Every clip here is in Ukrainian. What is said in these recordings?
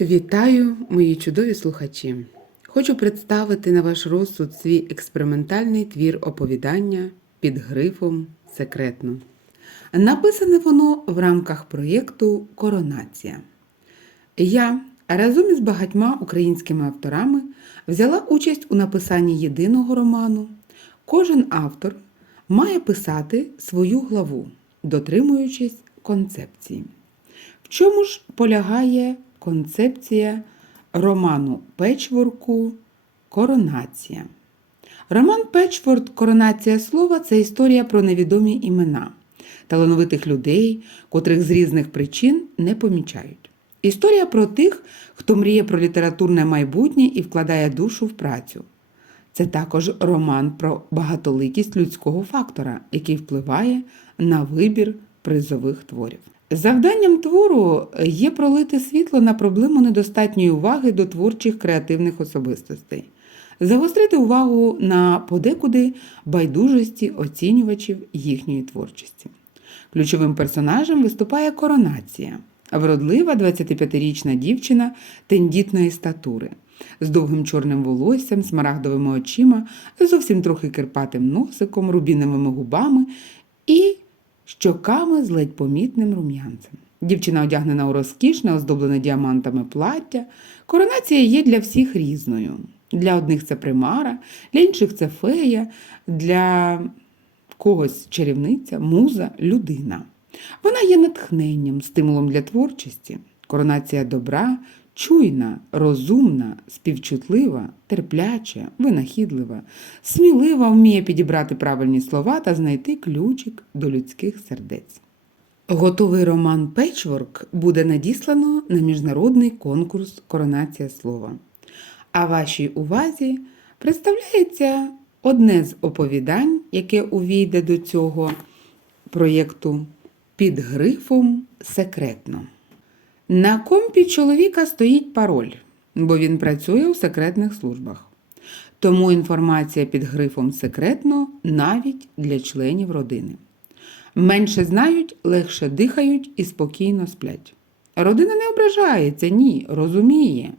Вітаю, мої чудові слухачі! Хочу представити на ваш розсуд свій експериментальний твір оповідання під грифом Секретно. Написане воно в рамках проєкту Коронація. Я разом із багатьма українськими авторами взяла участь у написанні єдиного роману. Кожен автор має писати свою главу, дотримуючись концепції. В чому ж полягає концепція роману Печворку Коронація? Роман Печворд Коронація слова це історія про невідомі імена, талановитих людей, котрих з різних причин не помічають. Історія про тих, хто мріє про літературне майбутнє і вкладає душу в працю. Це також роман про багатоликість людського фактора, який впливає на вибір призових творів. Завданням твору є пролити світло на проблему недостатньої уваги до творчих креативних особистостей, загострити увагу на подекуди байдужості оцінювачів їхньої творчості. Ключовим персонажем виступає коронація, вродлива 25-річна дівчина тендітної статури, з довгим чорним волоссям, смарагдовими очима, зовсім трохи кирпатим носиком, рубіновими губами і щоками з ледь помітним рум'янцем. Дівчина одягнена у розкішне, оздоблене діамантами плаття. Коронація є для всіх різною. Для одних це примара, для інших це фея, для когось чарівниця, муза, людина. Вона є натхненням, стимулом для творчості. Коронація добра, чуйна, розумна, співчутлива, терпляча, винахідлива, смілива вміє підібрати правильні слова та знайти ключик до людських сердець. Готовий роман Печворк буде надіслано на міжнародний конкурс Коронація слова. А вашій увазі представляється одне з оповідань, яке увійде до цього проєкту під грифом Секретно. На компі чоловіка стоїть пароль, бо він працює у секретних службах. Тому інформація під грифом секретно навіть для членів родини. Менше знають, легше дихають і спокійно сплять. Родина не ображається, ні, розуміє.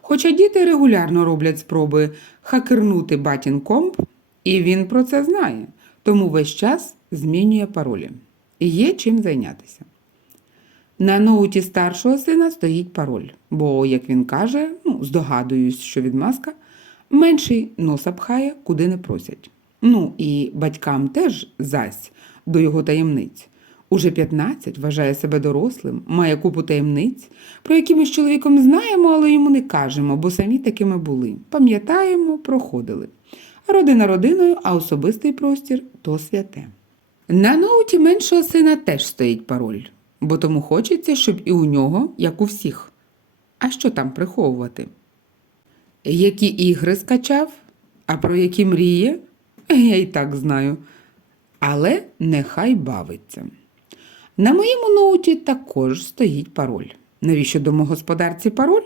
Хоча діти регулярно роблять спроби хакернути батін комп, і він про це знає, тому весь час змінює паролі. Є чим зайнятися. На ноуті старшого сина стоїть пароль, бо, як він каже, ну, здогадуюсь, що відмазка, менший носа пхає, куди не просять. Ну і батькам теж зась до його таємниць. Уже 15 вважає себе дорослим, має купу таємниць, про які ми з чоловіком знаємо, але йому не кажемо, бо самі такими були. Пам'ятаємо, проходили. Родина родиною, а особистий простір то святе. На ноуті меншого сина теж стоїть пароль, бо тому хочеться, щоб і у нього, як у всіх. А що там приховувати? Які ігри скачав, а про які мріє, я і так знаю. Але нехай бавиться. На моєму ноуті також стоїть пароль. Навіщо домогосподарці пароль?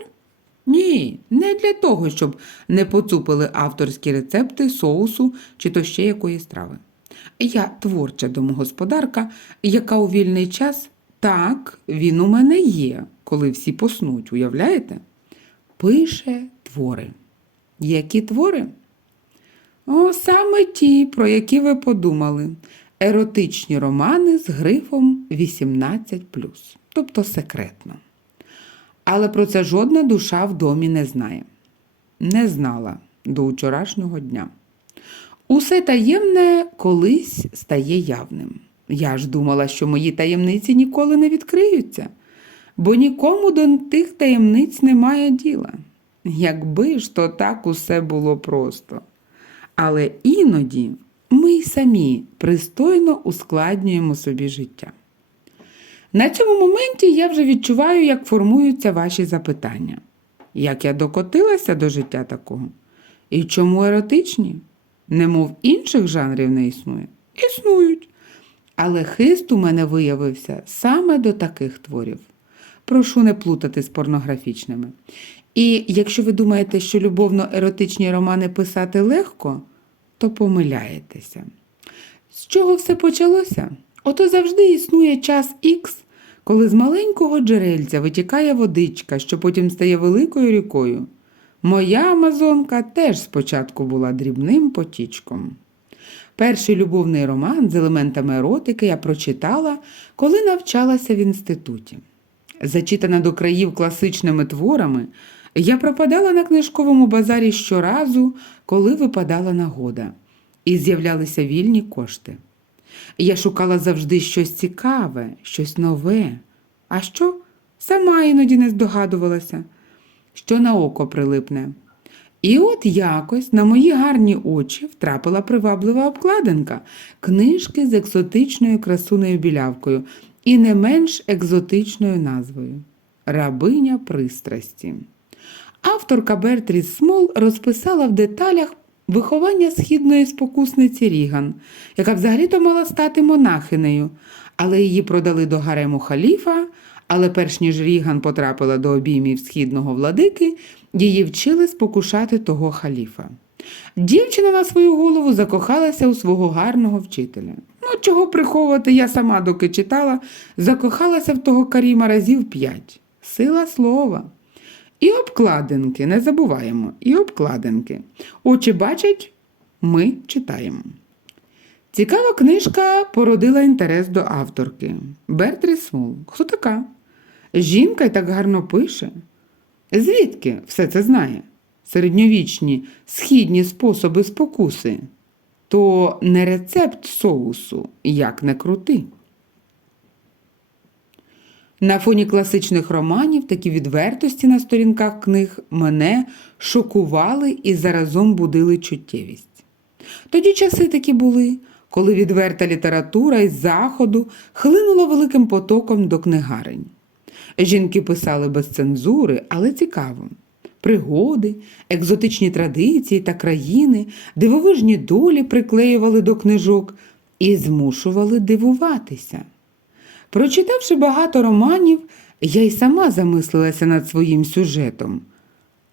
Ні, не для того, щоб не поцупили авторські рецепти соусу чи то ще якої страви. Я творча домогосподарка, яка у вільний час, так, він у мене є, коли всі поснуть, уявляєте? Пише твори. Які твори? О, саме ті, про які ви подумали. Еротичні романи з грифом 18, тобто секретно. Але про це жодна душа в домі не знає. Не знала до вчорашнього дня. Усе таємне колись стає явним. Я ж думала, що мої таємниці ніколи не відкриються, бо нікому до тих таємниць немає діла. Якби ж то так усе було просто. Але іноді ми й самі пристойно ускладнюємо собі життя. На цьому моменті я вже відчуваю, як формуються ваші запитання. Як я докотилася до життя такого? І чому еротичні? Немов інших жанрів не існує? Існують. Але хист у мене виявився саме до таких творів. Прошу не плутати з порнографічними. І якщо ви думаєте, що любовно-еротичні романи писати легко, то помиляєтеся. З чого все почалося? Ото завжди існує час Х, коли з маленького джерельця витікає водичка, що потім стає великою рікою. Моя Амазонка теж спочатку була дрібним потічком. Перший любовний роман з елементами еротики я прочитала, коли навчалася в інституті. Зачитана до країв класичними творами, я пропадала на книжковому базарі щоразу, коли випадала нагода, і з'являлися вільні кошти. Я шукала завжди щось цікаве, щось нове. А що? Сама іноді не здогадувалася, що на око прилипне. І от якось на мої гарні очі втрапила приваблива обкладинка книжки з екзотичною красуною білявкою і не менш екзотичною назвою Рабиня пристрасті. Авторка Бертріс Смол розписала в деталях виховання східної спокусниці Ріган, яка взагалі-то мала стати монахинею, але її продали до гарему халіфа. Але перш ніж Ріган потрапила до обіймів східного владики, її вчили спокушати того халіфа. Дівчина на свою голову закохалася у свого гарного вчителя. Ну, чого приховувати, я сама доки читала, закохалася в того Каріма разів п'ять. Сила слова. І обкладинки, не забуваємо, і обкладинки. Очі бачать, ми читаємо. Цікава книжка породила інтерес до авторки. Бертрі Смол. Хто така? Жінка й так гарно пише. Звідки все це знає? Середньовічні східні способи спокуси. То не рецепт соусу, як не крути. На фоні класичних романів такі відвертості на сторінках книг мене шокували і заразом будили чуттєвість. Тоді часи такі були, коли відверта література із заходу хлинула великим потоком до книгарень. Жінки писали без цензури, але цікаво. Пригоди, екзотичні традиції та країни, дивовижні долі приклеювали до книжок і змушували дивуватися. Прочитавши багато романів, я й сама замислилася над своїм сюжетом,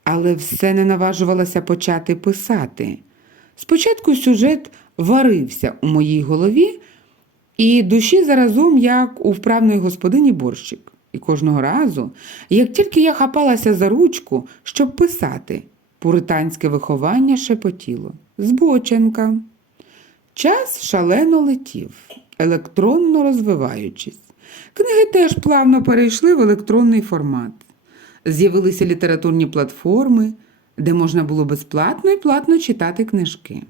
але все не наважувалася почати писати. Спочатку сюжет варився у моїй голові і душі заразом, як у вправної господині борщик. І кожного разу, як тільки я хапалася за ручку, щоб писати, пуританське виховання шепотіло. Збоченка. Час шалено летів, електронно розвиваючись. Книги теж плавно перейшли в електронний формат. З'явилися літературні платформи, де можна було безплатно і платно читати книжки.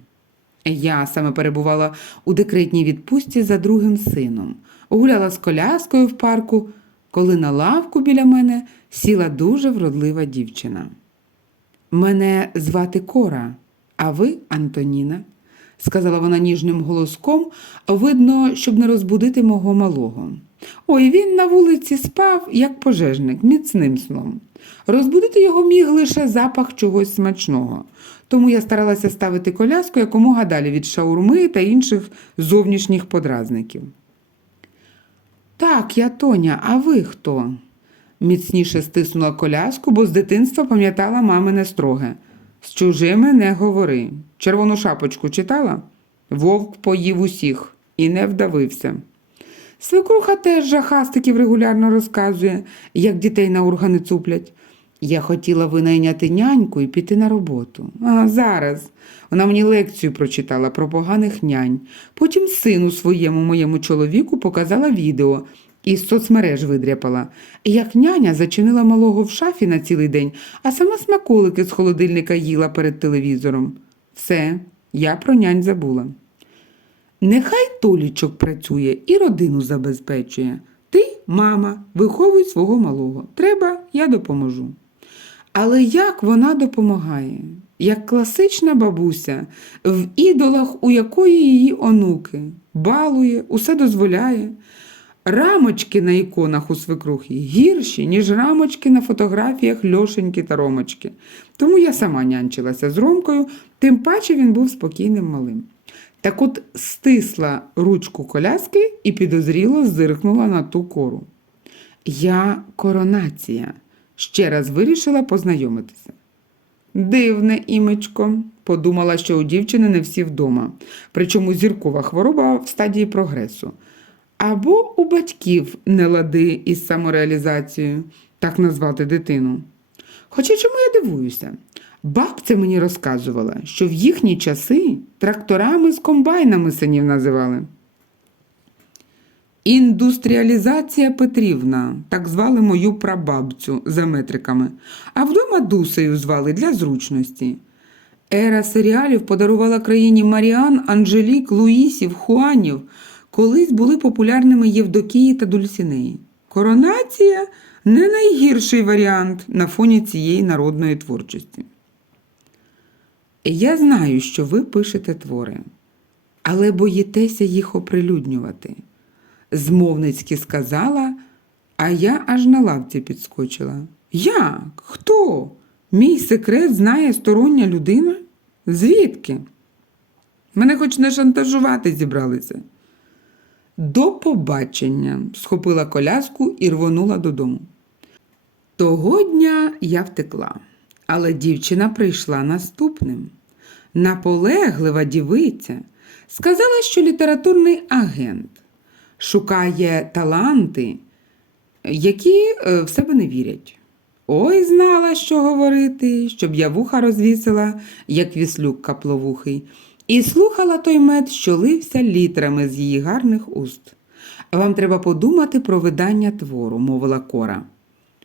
Я саме перебувала у декретній відпустці за другим сином, гуляла з коляскою в парку, коли на лавку біля мене сіла дуже вродлива дівчина. Мене звати Кора, а ви Антоніна, сказала вона ніжним голоском, видно, щоб не розбудити мого малого. Ой, він на вулиці спав, як пожежник, міцним сном. Розбудити його міг лише запах чогось смачного, тому я старалася ставити коляску якомога далі від шаурми та інших зовнішніх подразників. Так, я Тоня, а ви хто? Міцніше стиснула коляску, бо з дитинства пам'ятала мамине строге. З чужими не говори. Червону шапочку читала? Вовк поїв усіх і не вдавився. Свекруха теж жахастиків регулярно розказує, як дітей на органи цуплять. Я хотіла винайняти няньку і піти на роботу. А зараз вона мені лекцію прочитала про поганих нянь. Потім сину своєму моєму чоловіку показала відео і з соцмереж видряпала. Як няня зачинила малого в шафі на цілий день, а сама смаколики з холодильника їла перед телевізором. Все, я про нянь забула. Нехай Толічок працює і родину забезпечує. Ти, мама, виховуй свого малого. Треба, я допоможу. Але як вона допомагає? Як класична бабуся, в ідолах, у якої її онуки, балує, усе дозволяє. Рамочки на іконах у свекрухи гірші, ніж рамочки на фотографіях Льошеньки та Ромочки. Тому я сама нянчилася з Ромкою, тим паче він був спокійним малим. Так от стисла ручку коляски і підозріло зиркнула на ту кору. Я коронація, ще раз вирішила познайомитися. Дивне імечко, подумала, що у дівчини не всі вдома, причому зіркова хвороба в стадії прогресу. або у батьків нелади із самореалізацією, так назвати дитину. Хоча чому я дивуюся? Бабця мені розказувала, що в їхні часи тракторами з комбайнами синів називали. Індустріалізація Петрівна, так звали мою прабабцю за метриками, а вдома Дусею звали для зручності. Ера серіалів подарувала країні Маріан, Анжелік, Луїсів, Хуанів. Колись були популярними Євдокії та Дульсінеї. Коронація не найгірший варіант на фоні цієї народної творчості. Я знаю, що ви пишете твори, але боїтеся їх оприлюднювати. Змовницьки сказала, а я аж на лавці підскочила. Як? Хто? Мій секрет знає стороння людина? Звідки? Мене хоч не шантажувати зібралися. До побачення, схопила коляску і рвонула додому. Того дня я втекла, але дівчина прийшла наступним. Наполеглива дівиця сказала, що літературний агент шукає таланти, які е, в себе не вірять. Ой, знала, що говорити, щоб я вуха розвісила, як віслюк капловухий, і слухала той мед, що лився літрами з її гарних уст. Вам треба подумати про видання твору, мовила Кора.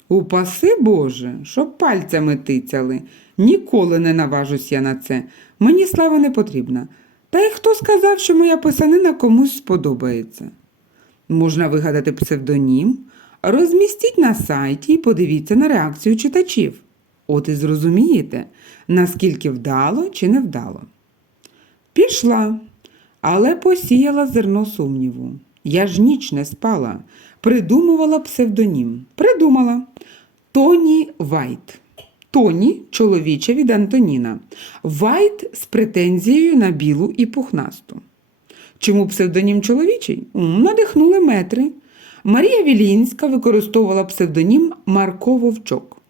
Упаси Боже, щоб пальцями тицяли. Ніколи не наважусь я на це. Мені слава не потрібна. Та й хто сказав, що моя писанина комусь сподобається? Можна вигадати псевдонім, розмістіть на сайті і подивіться на реакцію читачів. От і зрозумієте, наскільки вдало чи не вдало. Пішла, але посіяла зерно сумніву. Я ж ніч не спала, придумувала псевдонім. Придумала Тоні Вайт. Тоні чоловіче від Антоніна. Вайт з претензією на білу і пухнасту. Чому псевдонім чоловічий? Надихнули метри. Марія Вілінська використовувала псевдонім Марко Вовчок,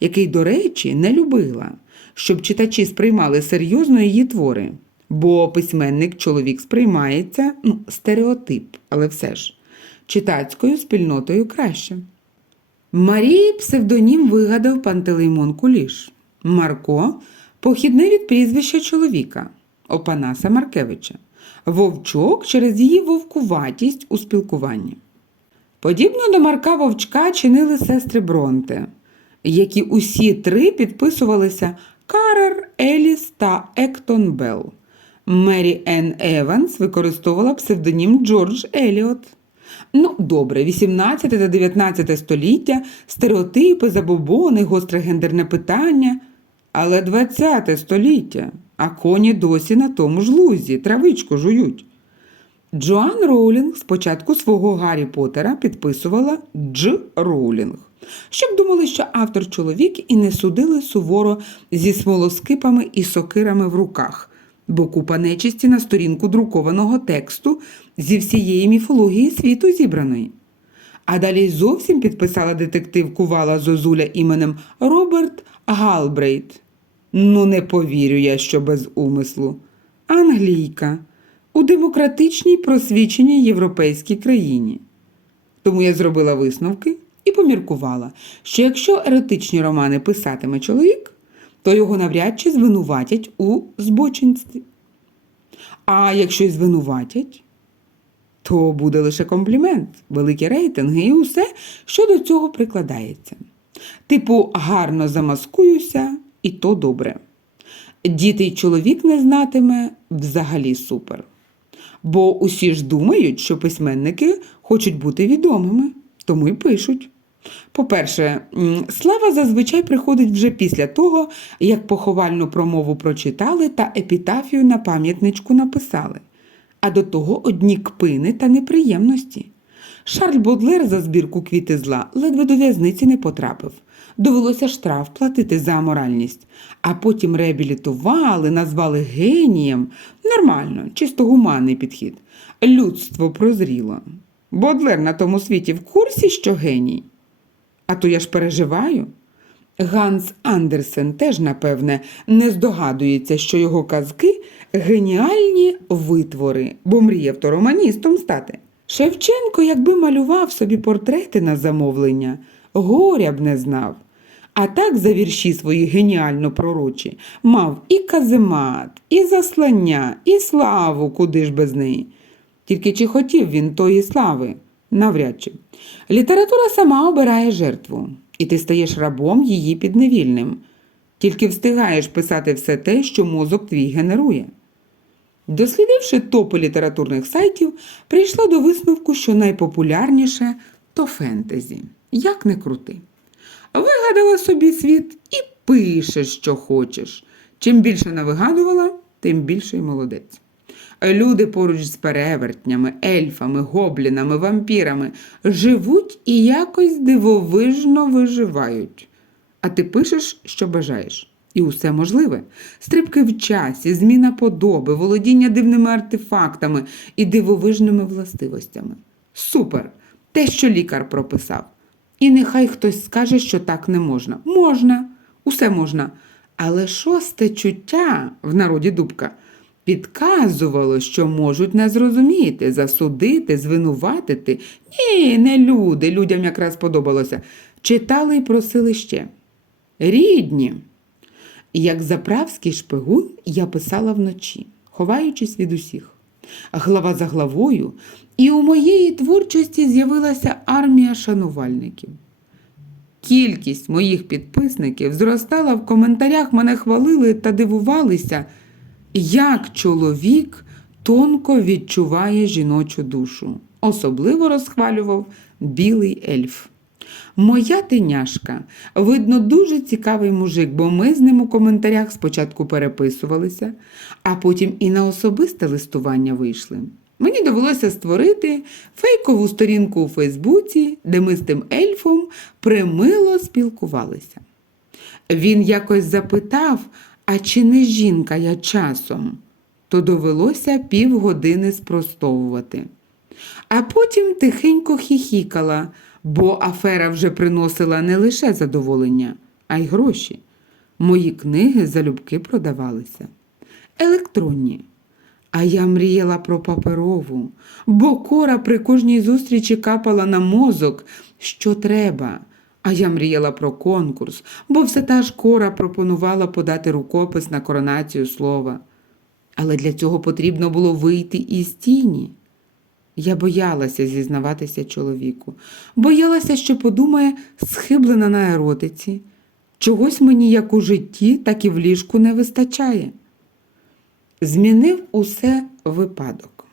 який, до речі, не любила, щоб читачі сприймали серйозно її твори, бо письменник чоловік сприймається ну, стереотип, але все ж читацькою спільнотою краще. Марії псевдонім вигадав Пантелеймон Куліш. Марко похідне від прізвища чоловіка Опанаса Маркевича. Вовчок через її вовкуватість у спілкуванні. Подібно до Марка Вовчка чинили сестри Бронте, які усі три підписувалися Карер, Еліс та Ектон Белл. Мері Енн Еванс використовувала псевдонім Джордж Еліот. Ну, добре, 18 та 19 століття, стереотипи, забобони, гостре гендерне питання. Але 20 століття, а коні досі на тому ж лузі, травичку жують. Джоан Роулінг спочатку свого Гаррі Поттера підписувала Дж. Роулінг, щоб думали, що автор чоловік і не судили суворо зі смолоскипами і сокирами в руках, бо купа нечисті на сторінку друкованого тексту зі всієї міфології світу зібраної. А далі зовсім підписала детектив Кувала Зозуля іменем Роберт Галбрейт. Ну, не повірю я, що без умислу. Англійка у демократичній просвіченій європейській країні. Тому я зробила висновки і поміркувала, що якщо еротичні романи писатиме чоловік, то його навряд чи звинуватять у збочинстві. А якщо й звинуватять, то буде лише комплімент, великі рейтинги і усе, що до цього прикладається. Типу, гарно замаскуюся, і то добре. Діти й чоловік не знатиме взагалі супер. Бо усі ж думають, що письменники хочуть бути відомими, тому й пишуть. По-перше, слава зазвичай приходить вже після того, як поховальну промову прочитали та епітафію на пам'ятничку написали, а до того одні кпини та неприємності. Шарль Бодлер за збірку квіти зла ледве до в'язниці не потрапив. Довелося штраф платити за аморальність, а потім реабілітували, назвали генієм. Нормально, чисто гуманний підхід. Людство прозріло. Бодлер на тому світі в курсі, що геній. А то я ж переживаю. Ганс Андерсен теж, напевне, не здогадується, що його казки геніальні витвори, бо мріяв то романістом стати. Шевченко, якби малював собі портрети на замовлення, горя б не знав. А так за вірші свої геніально пророчі мав і каземат, і заслання, і славу, куди ж без неї. Тільки чи хотів він тої слави? Навряд чи. Література сама обирає жертву, і ти стаєш рабом її підневільним. Тільки встигаєш писати все те, що мозок твій генерує. Дослідивши топи літературних сайтів, прийшла до висновку, що найпопулярніше то фентезі. Як не крути. Вигадала собі світ і пишеш, що хочеш. Чим більше навигадувала, тим більше й молодець. Люди поруч з перевертнями, ельфами, гоблінами, вампірами живуть і якось дивовижно виживають. А ти пишеш, що бажаєш. І усе можливе. Стрибки в часі, зміна подоби, володіння дивними артефактами і дивовижними властивостями. Супер! Те, що лікар прописав. І нехай хтось скаже, що так не можна. Можна, усе можна. Але шосте чуття в народі дубка підказувало, що можуть не зрозуміти, засудити, звинуватити. Ні, не люди, людям якраз подобалося. Читали і просили ще. Рідні. Як заправський шпигун я писала вночі, ховаючись від усіх. Глава за главою, і у моєї творчості з'явилася армія шанувальників. Кількість моїх підписників зростала в коментарях, мене хвалили та дивувалися, як чоловік тонко відчуває жіночу душу. Особливо розхвалював білий ельф. Моя тиняшка, видно, дуже цікавий мужик, бо ми з ним у коментарях спочатку переписувалися, а потім і на особисте листування вийшли. Мені довелося створити фейкову сторінку у Фейсбуці, де ми з тим ельфом примило спілкувалися. Він якось запитав, а чи не жінка я часом, то довелося півгодини спростовувати. А потім тихенько хіхікала, бо афера вже приносила не лише задоволення, а й гроші. Мої книги залюбки продавалися. Електронні. А я мріяла про паперову, бо кора при кожній зустрічі капала на мозок, що треба. А я мріяла про конкурс, бо все та ж кора пропонувала подати рукопис на коронацію слова. Але для цього потрібно було вийти із тіні. Я боялася зізнаватися чоловіку, боялася, що подумає, схиблена на еротиці. Чогось мені як у житті, так і в ліжку не вистачає. Змінив усе випадок.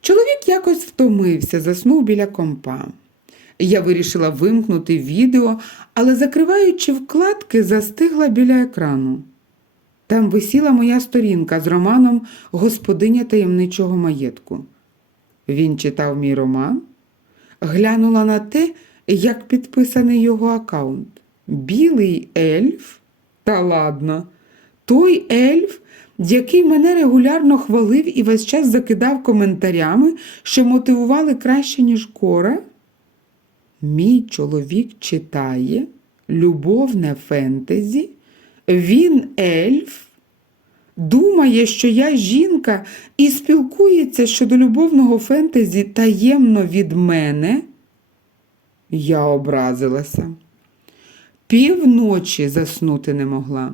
Чоловік якось втомився, заснув біля компа. Я вирішила вимкнути відео, але, закриваючи вкладки, застигла біля екрану. Там висіла моя сторінка з романом Господиня таємничого маєтку. Він читав мій роман, глянула на те, як підписаний його аккаунт. Білий ельф? Та ладно, той ельф, який мене регулярно хвалив і весь час закидав коментарями, що мотивували краще, ніж кора. Мій чоловік читає любовне фентезі, він ельф. Думає, що я жінка і спілкується щодо любовного фентезі таємно від мене. Я образилася. Півночі заснути не могла,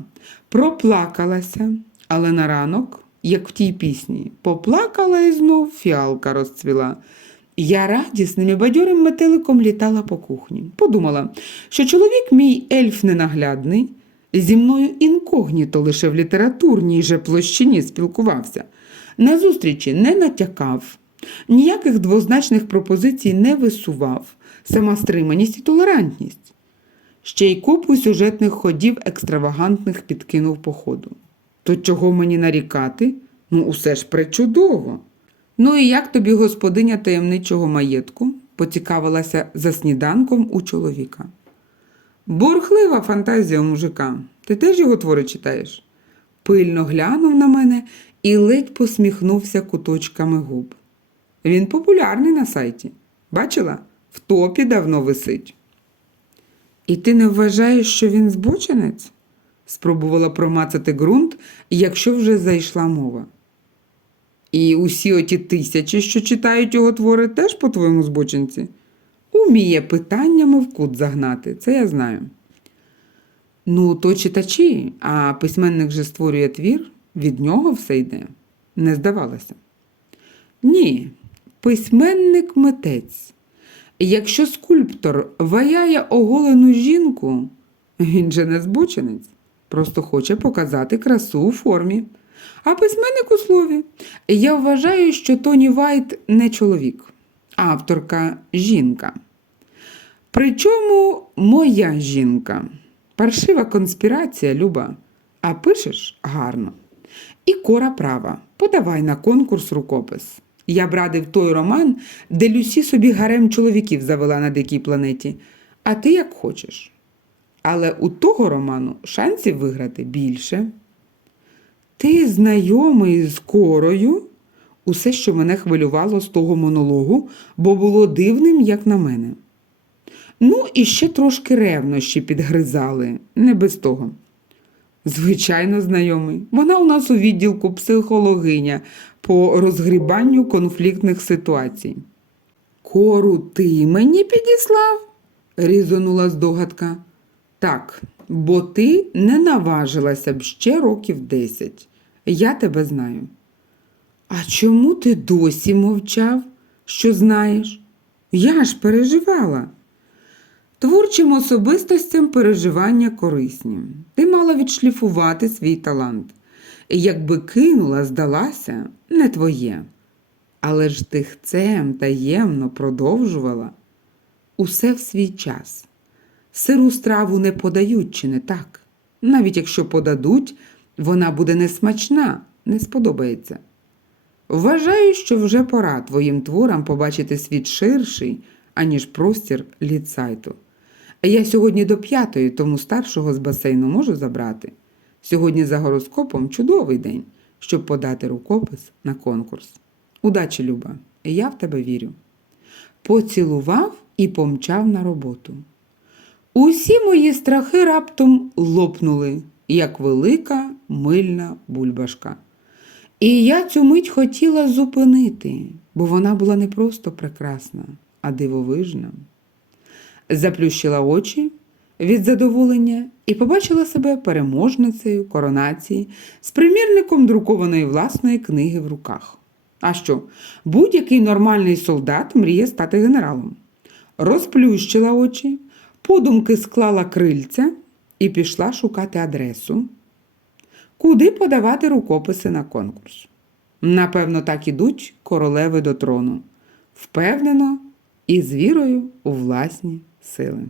проплакалася, але на ранок, як в тій пісні, поплакала і знов фіалка розцвіла. Я радісним і бадьорим метеликом літала по кухні. Подумала, що чоловік мій ельф ненаглядний, зі мною інкогніто лише в літературній же площині спілкувався. На зустрічі не натякав, ніяких двозначних пропозицій не висував, сама стриманість і толерантність. Ще й купу сюжетних ходів екстравагантних підкинув по ходу. То чого мені нарікати? Ну, усе ж пречудово. Ну і як тобі господиня таємничого маєтку? поцікавилася за сніданком у чоловіка. Бурхлива фантазія мужика. Ти теж його твори читаєш? Пильно глянув на мене і ледь посміхнувся куточками губ. Він популярний на сайті. Бачила? В топі давно висить. І ти не вважаєш, що він збочинець? спробувала промацати ґрунт, якщо вже зайшла мова. І усі оті тисячі, що читають його твори, теж, по-твоєму, збочинці? Уміє питаннями в кут загнати, це я знаю. Ну, то читачі, а письменник же створює твір, від нього все йде. Не здавалося. Ні, письменник митець. Якщо скульптор ваяє оголену жінку, він же не збочинець, просто хоче показати красу у формі. А письменник у слові. Я вважаю, що Тоні Вайт не чоловік, авторка жінка. Причому моя жінка. Паршива конспірація, Люба, а пишеш гарно. І кора права. Подавай на конкурс рукопис. Я б радив той роман, де Люсі собі гарем чоловіків завела на дикій планеті. А ти як хочеш. Але у того роману шансів виграти більше. Ти знайомий з корою? Усе, що мене хвилювало з того монологу, бо було дивним, як на мене. Ну, і ще трошки ревнощі підгризали, не без того. Звичайно, знайомий. Вона у нас у відділку психологиня по розгрібанню конфліктних ситуацій. Кору ти мені підіслав? різонула здогадка. Так, бо ти не наважилася б ще років десять. Я тебе знаю. А чому ти досі мовчав, що знаєш? Я ж переживала. Творчим особистостям переживання корисні. Ти мала відшліфувати свій талант. І якби кинула, здалася, не твоє. Але ж тихцем таємно продовжувала усе в свій час. Сиру страву не подають, чи не так? Навіть якщо подадуть, вона буде несмачна, не сподобається. Вважаю, що вже пора твоїм творам побачити світ ширший, аніж простір літсайту. Я сьогодні до п'ятої, тому старшого з басейну можу забрати. Сьогодні за гороскопом чудовий день, щоб подати рукопис на конкурс. Удачі, Люба, я в тебе вірю. Поцілував і помчав на роботу. Усі мої страхи раптом лопнули, як велика мильна бульбашка. І я цю мить хотіла зупинити, бо вона була не просто прекрасна, а дивовижна. Заплющила очі від задоволення і побачила себе переможницею коронації з примірником друкованої власної книги в руках. А що, будь-який нормальний солдат мріє стати генералом. Розплющила очі, подумки склала крильця і пішла шукати адресу, куди подавати рукописи на конкурс. Напевно, так ідуть королеви до трону, впевнено і з вірою у власні сили.